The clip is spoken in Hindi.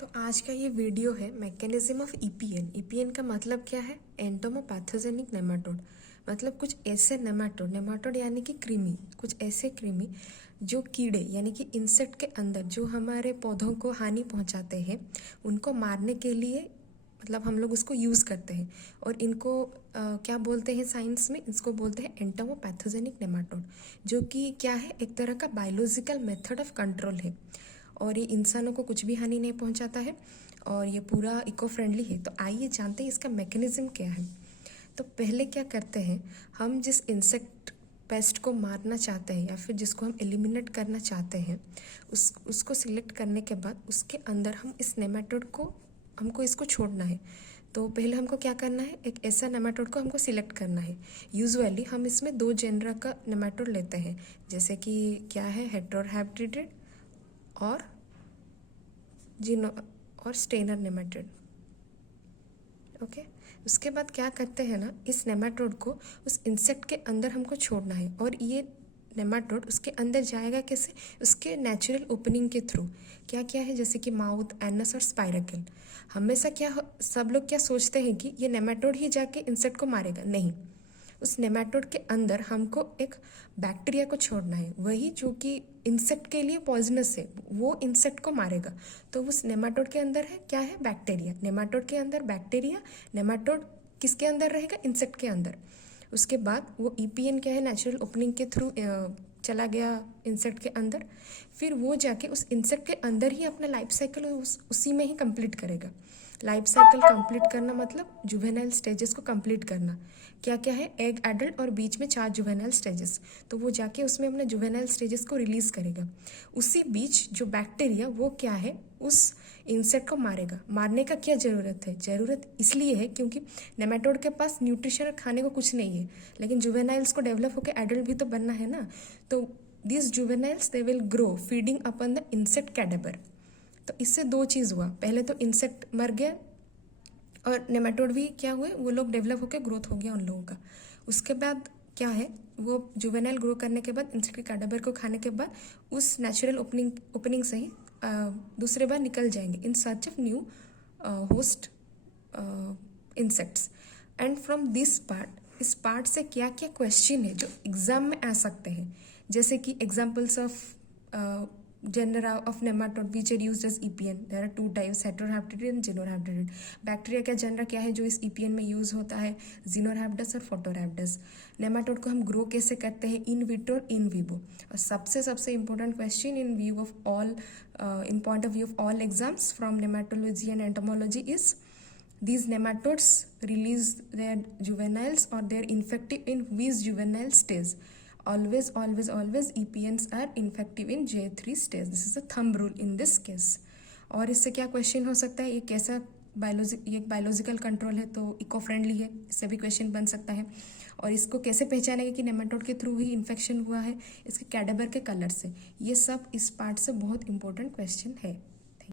तो आज का ये वीडियो है मैकेनिज्म ऑफ ईपीएन। ईपीएन का मतलब क्या है? Entomopathogenic nematode. मतलब कुछ ऐसे नेमाटोड, नेमाटोड यानी कि कृमि, कुछ ऐसे कृमि जो कीड़े यानी कि इंसेक्ट के अंदर जो हमारे पौधों को हानि पहुंचाते हैं, उनको मारने के लिए मतलब हम लोग उसको यूज़ करते हैं। और इनको क्या बोलते हैं साइंस में? इसको बोलते हैं एंटोमोपैथोजेनिक नेमाटोड, जो कि क्या है, एक तरह का बायोलॉजिकल मेथड ऑफ कंट्रोल है। और ये इंसानों को कुछ भी हानि नहीं पहुंचाता है और ये पूरा इको फ्रेंडली है। तो आइए जानते हैं इसका मैकेनिज्म क्या है। तो पहले क्या करते हैं, हम जिस इंसेक्ट पेस्ट को मारना चाहते हैं या फिर जिसको हम एलिमिनेट करना चाहते हैं, उसको सिलेक्ट करने के बाद उसके अंदर हम इस नेमाटोड को, हमको इसको छोड़ना है। तो पहले हमको क्या करना है, एक ऐसा नेमाटोड को हमको सिलेक्ट करना है। यूजुअली हम इसमें 2 जेनरा का नेमाटोड लेते हैं, जैसे कि क्या है, हेटेरोहैप्टिडिड और जिनो और स्टेनर नेमाटोड। ओके, उसके बाद क्या करते हैं ना, इस नेमाटोड को उस इंसेक्ट के अंदर हमको छोड़ना है। और ये नेमाटोड उसके अंदर जाएगा कैसे? उसके नेचुरल ओपनिंग के थ्रू। क्या क्या है, जैसे कि माउथ, एनस और स्पाइरकल। हमेशा सब लोग क्या सोचते हैं कि ये नेमाटोड ही जाके इंसेक्ट को मारेगा। नहीं, उस नेमाटोड के अंदर हमको एक बैक्टीरिया को छोड़ना है, वही जो कि इंसेक्ट के लिए पॉइजनस है, वो इंसेक्ट को मारेगा। तो उस नेमाटोड के अंदर है क्या है, बैक्टीरिया। नेमाटोड के अंदर बैक्टीरिया, नेमाटोड किसके अंदर रहेगा, इंसेक्ट के अंदर। उसके बाद वो ईपीएन क्या है, नेचुरल ओपनिंग के थ्रू चला गया इंसेक्ट के अंदर। फिर वो जाके उस इंसेक्ट के अंदर ही अपना लाइफ साइकिल उसी में ही कंप्लीट करेगा। लाइफ साइकिल कंप्लीट करना मतलब जुवेनाइल स्टेजेस को कंप्लीट करना। क्या क्या है, एग, एडल्ट और बीच में 4 जुवेनाइल स्टेजेस। तो वो जाके उसमें अपने जुवेनाइल स्टेजेस को रिलीज करेगा। उसी बीच जो बैक्टीरिया वो क्या है, उस इंसेक्ट को मारेगा। मारने का क्या ज़रूरत है? ज़रूरत इसलिए है क्योंकि नेमाटोड के पास न्यूट्रिशन खाने को कुछ नहीं है, लेकिन जुवेनाइल्स को डेवलप होकर एडल्ट भी तो बनना है ना। तो this juveniles they will grow feeding upon the insect cadaver. तो इससे 2 चीज़ हुआ, पहले तो इंसेक्ट मर गया और नेमाटोड भी क्या हुए, वो लोग डेवलप होकर ग्रोथ हो गया उन लोगों का। उसके बाद क्या है, वो जुवेनाइल ग्रो करने के बाद इंसेक्ट के कैडेबर को खाने के बाद उस नेचुरल ओपनिंग से ही दूसरे बार निकल जाएंगे in search of new host insects. And from this part, इस पार्ट से क्या क्या क्वेश्चन है जो एग्जाम में आ सकते हैं, जैसे कि examples of genera of nematode which are used as EPN. There are 2 types, heterohaptidid and xenorhabdid. Bacteria का जनरा क्या है जो इस EPN में यूज होता है, xenorhabdus और photorhabdus. नेमाटोड को हम ग्रो कैसे करते हैं, इन विट्रो और इन विवो। और सबसे important question in view of all, in point of view of all exams from nematology and entomology is, these nematodes release their juveniles or their infective in which juvenile stage. Always EPNs are infective in J3 stage. This is a thumb rule in this case. और इससे क्या क्वेश्चन हो सकता है, ये कैसा ये बायोलॉजिकल कंट्रोल है तो इको फ्रेंडली है, इससे भी क्वेश्चन बन सकता है। और इसको कैसे पहचानेगा कि नेमाटोड के थ्रू ही इन्फेक्शन हुआ है, इसके कैडेबर के कलर से। ये सब इस पार्ट से बहुत इंपॉर्टेंट क्वेश्चन है।